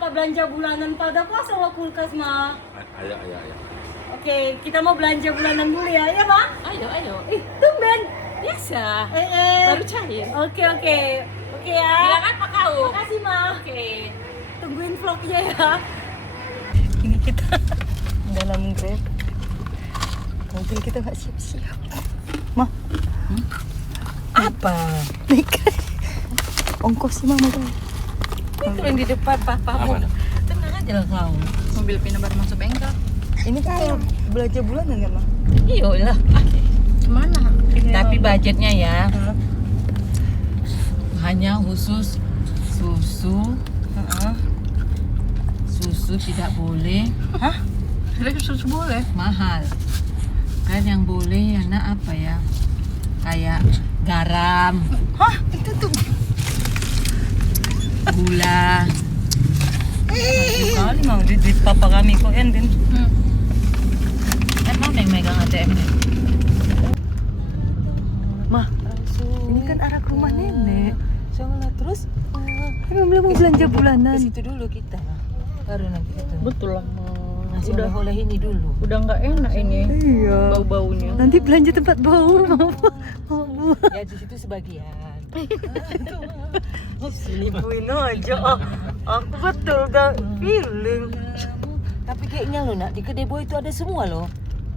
Papa belanja bulanan pada puasa lo kulkas mah. Ayo. Oke, kita mau belanja bulanan dulu ya, ya Ma? Ayo. Ih, tumben. Biasa. Baru Baru cair. Oke ya. Bilang apa kau? Makasih Ma. Oke. Tungguin vlognya ya. Ini kita dalam Grab. Mobil kita nggak siap-siap. Ma, Apa? naik Grab. Ongkos sih Mama tuh. Itu yang di depan papamu. Tenang aja lah kau. Mobil Pina baru masuk bengkel. Ini kan belanja bulanan kan Ma? Iyalah. Kemana? Tapi budgetnya ya hanya khusus susu. Susu tidak boleh. Hah? Susu boleh? Mahal. Kan yang boleh ya nak apa ya? Kayak garam, Hah? Itu tuh. gula. Kali mau di papa kami kok Endin. Emang yang megang ATM nih? Ma, ini kan arah ke rumah nenek. Soalnya terus Emang belum mau belanja bulanan. ke situ dulu kita. Baru nanti kita. Betul lah. Ngasih oleh-oleh ini dulu. Udah nggak enak ini. Iya. Bau-baunya. Nanti belanja tempat bau mau buang. Ya di situ sebagian. Selibuin aja. Aku betul gak feeling. Tapi kayaknya lo nak di kedai boy itu ada semua loh.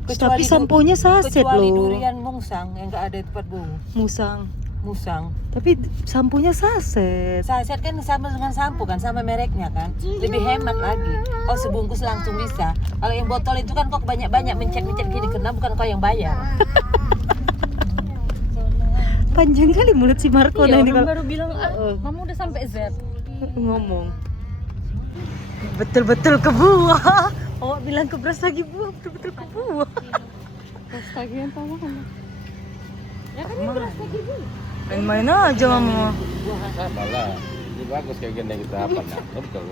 Tapi samponya saset kecuali loh. durian musang yang nggak ada tempat bau. Musang. Tapi samponya saset. Saset kan sama dengan sampo kan, sama mereknya kan. Lebih hemat lagi. Kau sebungkus langsung bisa. Kalau yang botol itu kan kau banyak-banyak mencet-mencet gini karena bukan kau yang bayar. Panjang kali mulut si Marco Iya, ini orang kalau baru bilang kamu udah sampai Z. ngomong. Betul-betul ke buah. Awak bilang ke beras lagi buah, betul-betul ke buah. Astaga, tahu kan? Ya kan ini beras lagi Bu. Main-main aja mama. Sama lah. Ini bagus kayak gini kita apa nak? Betul.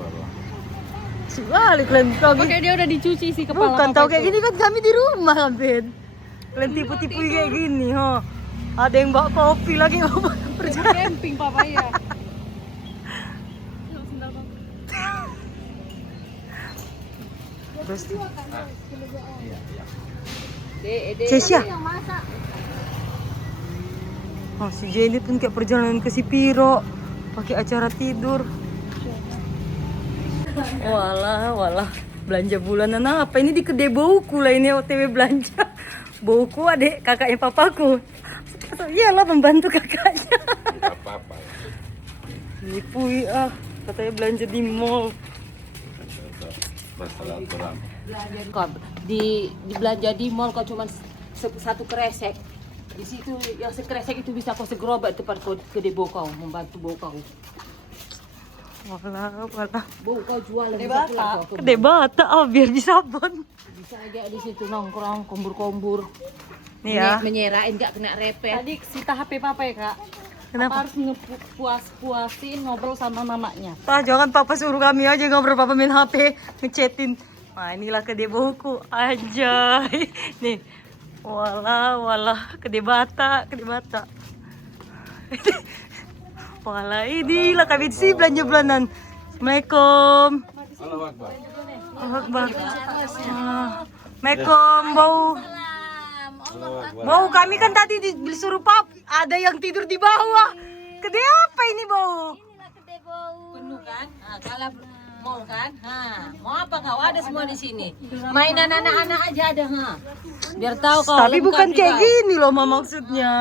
Balik kalian tahu Oke, dia udah dicuci sih kepala. bukan papa tahu itu. kayak gini kan kami di rumah kan Ben. Kalian tipu-tipu kayak gini, ha. Ada yang bawa kopi lagi bawa perjalanan. Camping papa ya. Terus Dek, Cesia. Oh, si Jenny pun kayak perjalanan ke Sipiro pakai acara tidur. Walah, belanja bulanan apa ini di kedai bauku lah ini OTW belanja. Bauku adek kakaknya papaku. Iyalah membantu kakaknya. Tidak apa-apa. Nipui katanya belanja di mall. Bersilaturahmi. Kau di belanja di mall kau cuma satu kresek. Di situ yang sekresek itu bisa kau segerobak tempat kau kedai bau kau, membantu bau kau. Walah. Bau kau jual Kedai bisa Bata. pulang kau. Kedai bata biar bisa bon. Bisa aja di situ nongkrong, kombur-kombur. Nih ya. Menyerahin nggak kena repet. Tadi sita HP papa ya kak. Kenapa? Papa harus ngepuas-puasin ngobrol sama mamanya. Jangan papa suruh kami aja ngobrol, papa main HP, ngechatin. Nah, inilah kedai buku aja. Nih. Walah, kedai bata. Walah, inilah kami sih belanja bulanan. Assalamualaikum. Allahu Akbar. Allahu Akbar. Assalamualaikum, bau. Allahu Akbar. Bau kami kan tadi disuruh pap, ada yang tidur di bawah. Kedai apa ini bau? Penuh kan? Kalau mall kan? Mau apa kau? Ada semua di sini. Mainan anak-anak aja ada, Biar tahu kau. Tapi lengkap bukan di kayak kau. gini loh ma maksudnya.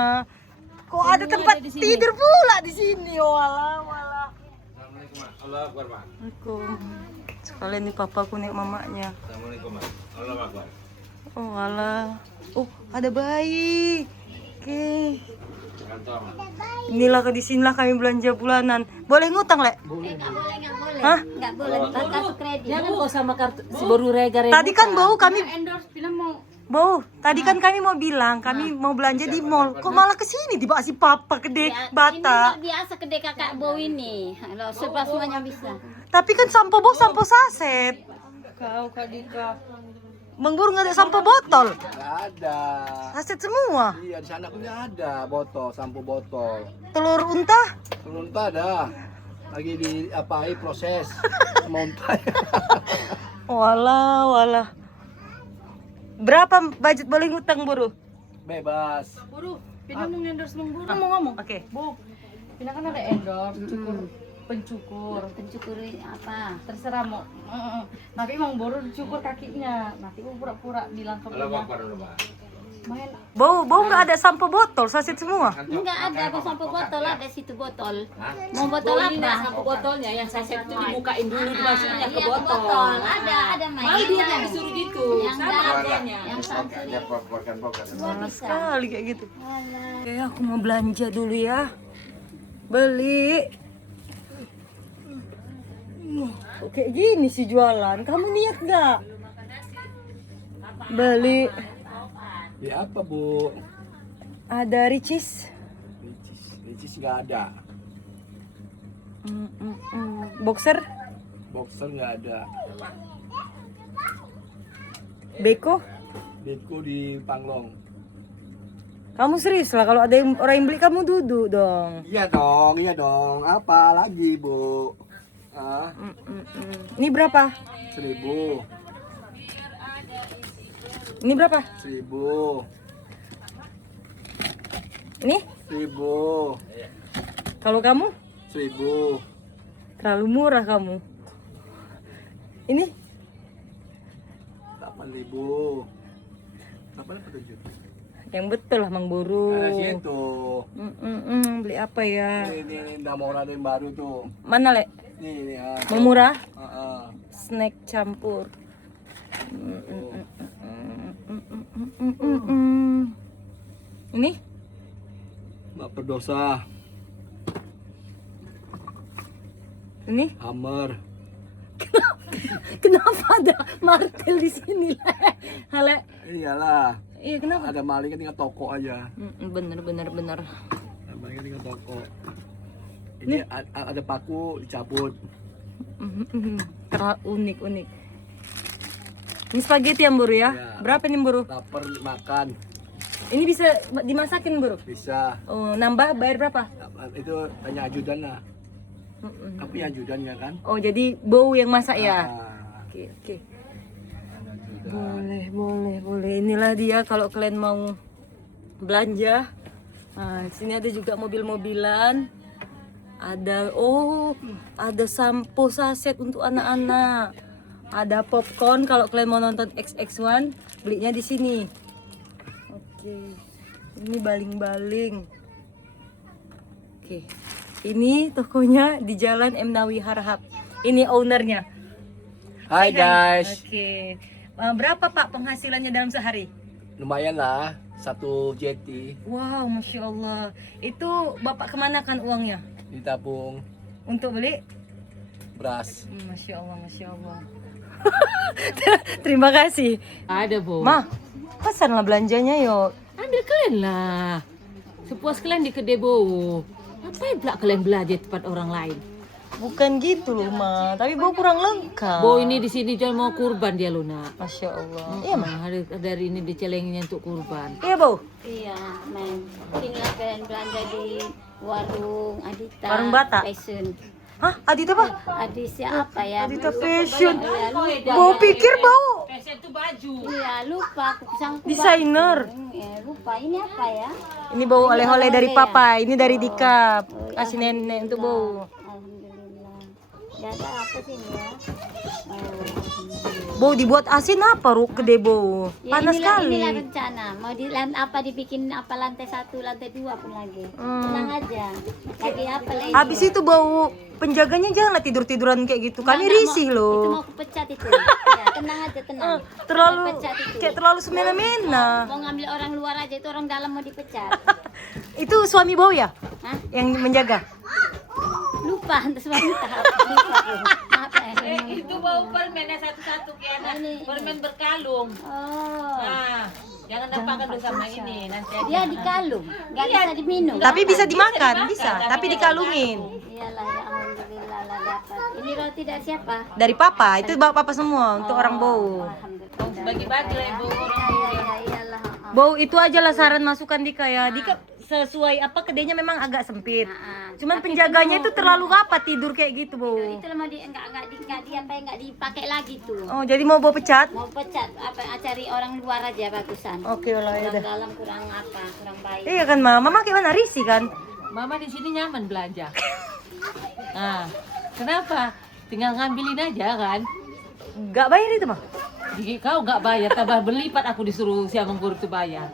Kok ada Ini tempat ada di sini. tidur pula di sini? Walah. Assalamualaikum. Allahu Akbar, Mak. Assalamualaikum. Sekalian nih papaku nih mamanya. Assalamualaikum, Mak. Allahu Akbar. Oh walah. Oh ada bayi. Oke. Kantor, Mak. Inilah di sinilah kami belanja bulanan. Boleh ngutang le? Hah? Nggak boleh kartu kredit. Jangan kau sama kartu si baru rega. Tadi kan bau kami Endorse film mau Bau, tadi kan kami mau bilang kami mau belanja di mall. Kok malah ke sini dibawa si papa kedai Ini bata. nggak biasa kedai kakak bau ini. Kalau sebab semuanya bisa. Tapi kan sampo box, sampo saset. kau Kak Dika. Bang Bur nggak ada sampo botol. Nggak ada. Saset semua. Iya, di sana punya ada botol, sampo botol. Telur unta. Telur entah ada. Lagi di apa proses montai. Walah, walah. Berapa budget boleh ngutang, Buru? Bebas. Buru, Pina mau endorse Bang Buru. Kamu ngomong. Oke. Bu, Pina kan ada endorse pencukur. Pencukur apa? Terserah mau. Tapi Bang Buru dicukur kakinya. Nanti gua pura-pura bilang ke Halo Bang. Bapak dulu, Pak. Main Bau nggak ada sampo botol, saset semua. Enggak ada, aku sampo botol ada situ botol. Hah? Mau botol ini apa? sampo botolnya yang saset itu dibukain dulu dimasukinnya ke Iya, botol. Ada main. Mau dia yang disuruh gitu. Yang Sama enggak ada. harganya. Yang satu. Ya, pokan. Mahal sekali kayak gitu. Walah. Oke, aku mau belanja dulu ya. Beli. Kok kayak gini sih jualan? Kamu niat nggak? Beli. Di apa, Bu? Ada Ricis. Ricis nggak ada. Boxer. Boxer nggak ada. Beko. Beko di Panglong. Kamu serius lah, kalau ada orang yang beli kamu duduk dong. Iya dong. Apa lagi, Bu? Ah, Ini berapa? 1.000. Ini berapa? 1.000. Ini? 1.000. Kalau kamu? 1.000. Terlalu murah kamu. Ini? 8.000. 8.7. Yang betul lah, Mang Buru. Ada situ. Beli apa ya? Ini udah mau ada yang baru tuh. Mana, Le? Ini Mau murah? ah. Snack campur. Ini? Mbak berdosa. Ini? Hammer. Kenapa ada martel di sini, Le? Hale. Iyalah. Iya, kenapa? Ada maling kan tinggal toko aja. Bener. Ada maling kan tinggal toko. Ini ada paku dicabut. Unik. Ini spaghetti yang Buru ya? Ya. Berapa nih Buru? Lapar makan Ini bisa dimasakin Buru? bisa. Oh, nambah bayar berapa? Itu tanya ajudan lah. Tapi ajudannya kan. Oh, jadi bau yang masak ya? Ah, Oke. Boleh. Inilah dia kalau kalian mau belanja. Nah, di sini ada juga mobil-mobilan. Ada sampo saset untuk anak-anak. Ada popcorn kalau kalian mau nonton XX1, belinya di sini. Oke. Ini baling-baling. Oke. Ini tokonya di Jalan M. Nawi Harahap. Ini ownernya. Hai guys. Oke. Berapa Pak penghasilannya dalam sehari? Lumayan lah, 1 jeti Wow, Masya Allah. Itu Bapak kemanakan uangnya? ditabung Untuk beli? beras. Masya Allah. Terima kasih. Ada, Bu. Ma, pesanlah belanjanya yuk. Ambil kalian lah. Sepuas kalian di kedai bau. Ngapain pula kalian belajar di tempat orang lain? Bukan gitu loh, Ma. Tapi bau kurang lengkap. Bau ini di sini jual mau kurban dia lo nak. Masya Allah. Iya, Ma. Dari ini dicelenginnya untuk kurban. Iya, Bau. Iya, men. Sinilah kalian belanja di warung Adita. Warung Bata? Fashion. Hah? Adita apa? Adi siapa ya? Adita Fashion. Iya, lupa. Bau pikir bau. Fashion itu baju. Iya, lupa. Aku sangka Desainer. lupa. Ini apa ya? Ini bau oleh-oleh dari oleh-oleh ya? Papa. Ini dari Dika. Oh, iya, Kasih nenek untuk bau. Alhamdulillah. Ya ada apa sih ini ya? Oh, alhamdulillah. Bau dibuat asin apa, Ruk? Gede bau. Ya, Panas sekali. inilah rencana. Mau dibikin apa lantai 1, lantai 2 pun lagi. Tenang aja. Lagi apa lagi? Habis itu bau penjaganya janganlah tidur-tiduran kayak gitu. Kami Nggak, risih Itu loh. mau aku pecat itu. Ya, tenang aja, tenang. Terlalu Mau pecat itu. kayak terlalu semena-mena. Mau ngambil orang luar aja, itu orang dalam mau dipecat. Itu suami bau ya? Hah? Yang menjaga? Lupa, entah suami tahap. Lupa aku. Maaf ya. Itu bau permennya satu-satu Kiana. Ini. Permen berkalung. Oh. Nah, jangan nampakkan dulu sama ini. Nanti aja. Dia dikalung, nggak bisa diminum. Tapi bisa dimakan, dimakan, bisa. tapi Tapi dia dikalungin. Iyalah, ya alhamdulillah lah dapat. Ini roti dari siapa? Dari Papa, itu bawa Papa semua untuk orang bau. Alhamdulillah. Bagi-bagi lah ibu orang. Iya, iyalah. Bau itu aja lah saran masukan Dika ya. Dika sesuai apa kedainya memang agak sempit. Cuman penjaganya itu terlalu rapat tidur kayak gitu, Bu. Itu lah mau enggak dipakai lagi tuh. Oh, jadi mau bawa pecat? Mau pecat cari orang luar aja bagusan. Oke lah ya Orang udah. dalam kurang baik. Iya kan, Mama kayak mana risih kan? Mama di sini nyaman belanja. Nah, kenapa? Tinggal ngambilin aja kan. Gak bayar itu, Mah? Jadi kau nggak bayar, tambah berlipat aku disuruh siang guru tuh bayar.